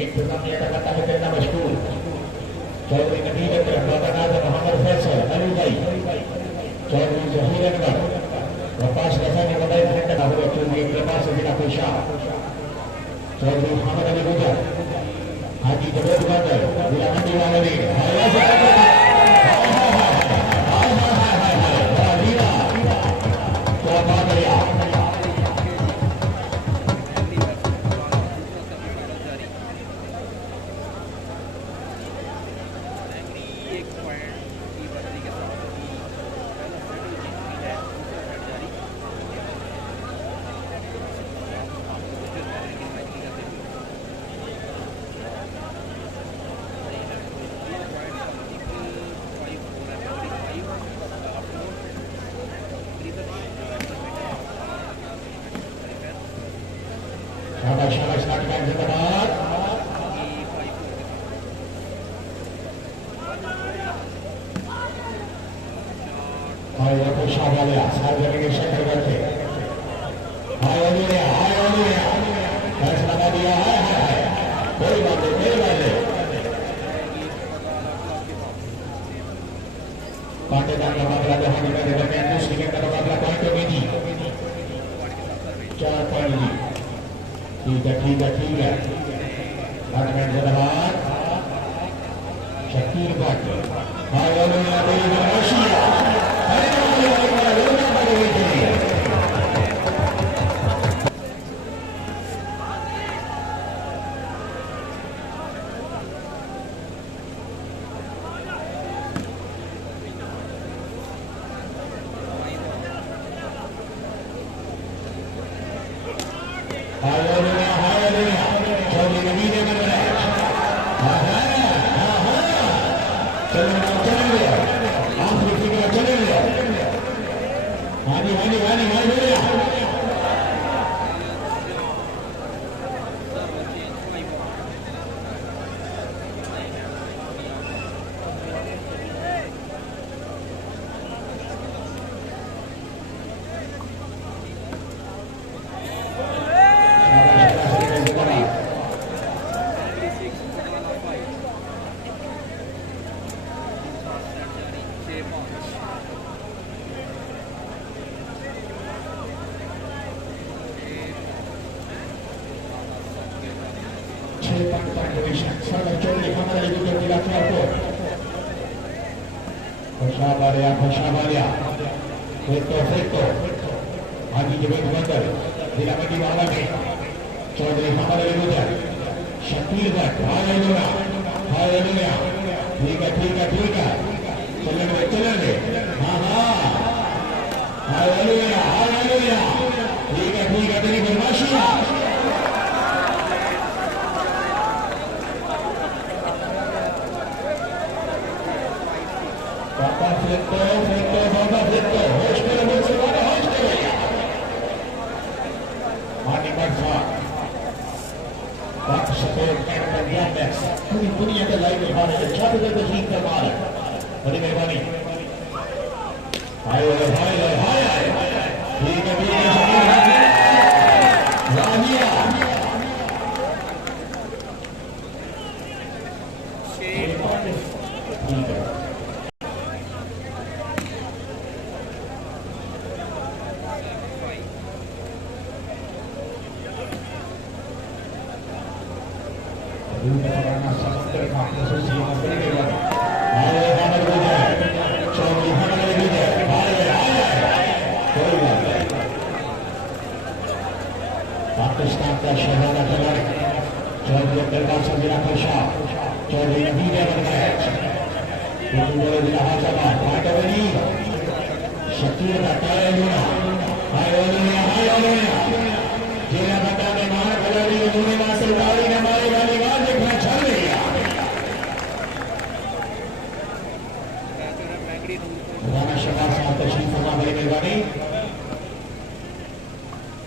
एक टूर्नामेंट का कप्तान करना मशगूल चौधरी नबील अकरम बाबानाज मोहम्मद फैसल अली भाई चौधरी जहीर अनवर वपास रसानी बधाई फ्रेंड का हुआ चौधरी प्रकाश जिला पेशा चौधरी मोहम्मद अली गुजर हाजी जवेद बंदर जिला मंडी वाले क्या बात है यार शाबाश नाटक जिंदाबाद और ये तो शाबाश साथ करेंगे शेखर करते हाय ओलिया फैसला कर दिया है कोई बात नहीं पाकिस्तान का मुकाबला दहानी का दरमियान दूसरी गेंद का मुकाबला पॉइंटों में जी 4 पॉइंट जी ठीक है टूर्नामेंट जिंदाबाद Shakeel Bhatt Perfecto. Haji Jabir Bandar, जिला मंडी वाला में चौधरी मोहम्मद अली गुजर, शकील भट्ट, हालेलुया, ठीक है, चलेंगे, हाँ, हालेलुया, ठीक है, तेरी फरमाइश Papa Flipto, hoş geldin, Mani Barfa, Pak support and Yandex, पूरी दुनिया के लाइव दिखाने के छात्र के तस्वीर का मार, बड़ी मेहरबानी, हाय, ठीक है, रानिया, ठीक है। पाकिस्तान का शहजादा खिलाड़ी चौधरी अब्दुल्ला जिला पेशा चौधरी नबील शकील का ताया जिला बता में महान खिलाड़ी सरकारी नमाई वाली बात देखना चल रही है राना शबाज साहब तशरीफ फरमा बड़ी मेहरबानी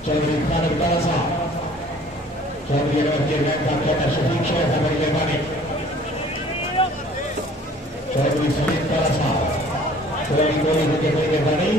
चौधरी खान अब्दुल्ला साहब चौधरी अनवर चेयरमैन साहब कहता शफीक शेख साहब बड़ी मेहरबानी चौधरी सलीम तारा साहब चौधरी गोली बड़ी मेहरबानी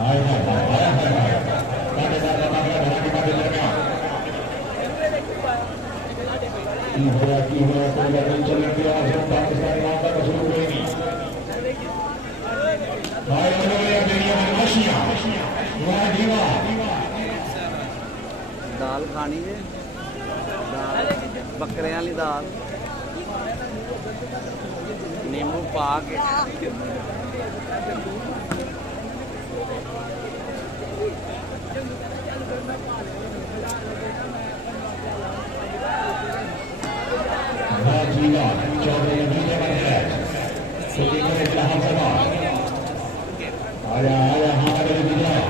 हाय हाय हाय हाय हाय काटेदार का मामला धराने का दरमियान की हो कोई नहीं चलने की आवाज पाकिस्तानी मामला को शुरू करेगी भाई बोले बेड़िया में मछलियां वाह दीवा दाल खानी है दाल बकरे वाली दाल नींबू पा के जीवा चौधरी नीचे बन है सुधी को इस्लाम सभा आया आया हाँ अगर दिया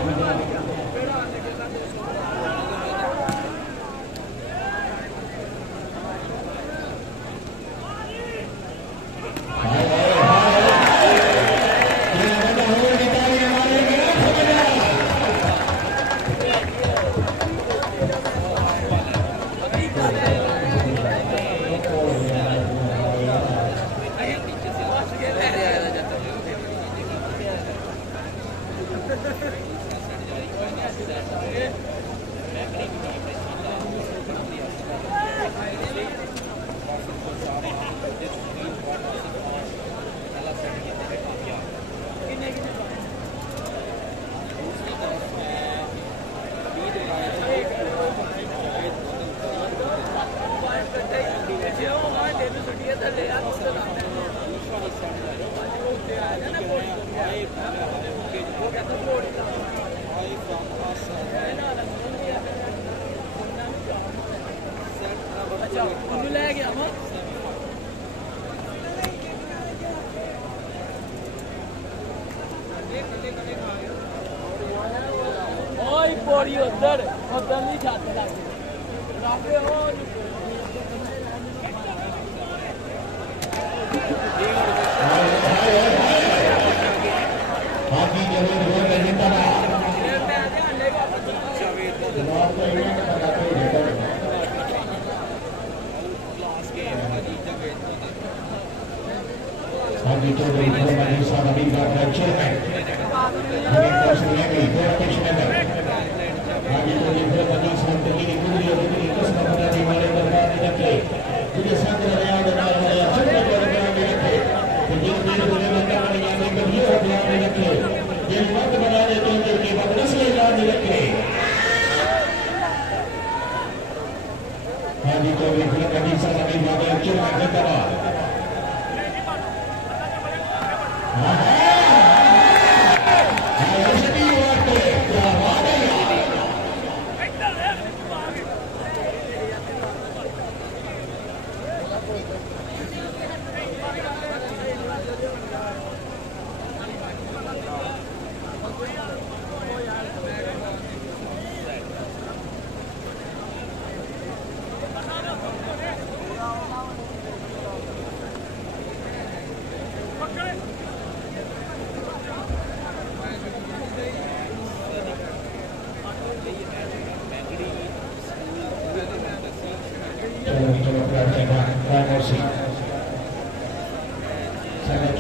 बोरी उधर नहीं जाते लागे बाकी जरूर हो गए जिंदाबाद बाकी चौधरी मोहम्मद इसा नबी का चेयरमैन हमें कौशल लेंगे दो पेशनगर बाकी चौधरी मोहम्मद इसा नबी की पूरी और पूरी किस्म बनाने वाले दरबार में रखे तुझे संग रहा दरबार वाले सब दरबार में रखे तुझे मेरे बोले बंदा वाले यानी कभी और ध्यान में रखे ये वक्त बनाने तो के बाद नस्ल याद रखे बाकी चौधरी मोहम्मद इसा नबी का चेयरमैन जिंदाबाद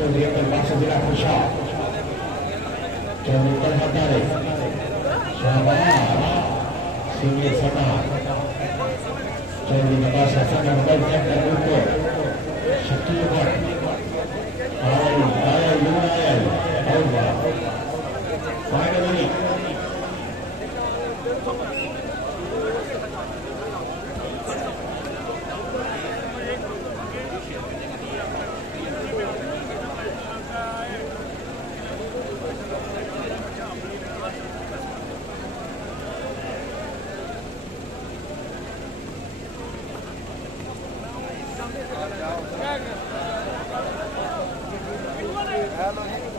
चौधरी अब्दुल बासित जिला खुशाब चौधरी तलहत दारे शाहबाज सीनियर सरदार चौधरी नवासा संघ mobile centre Gurukul Shaktigarh oil और फाइनली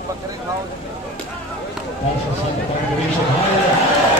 बकरे खाओ That's the second time we should hire.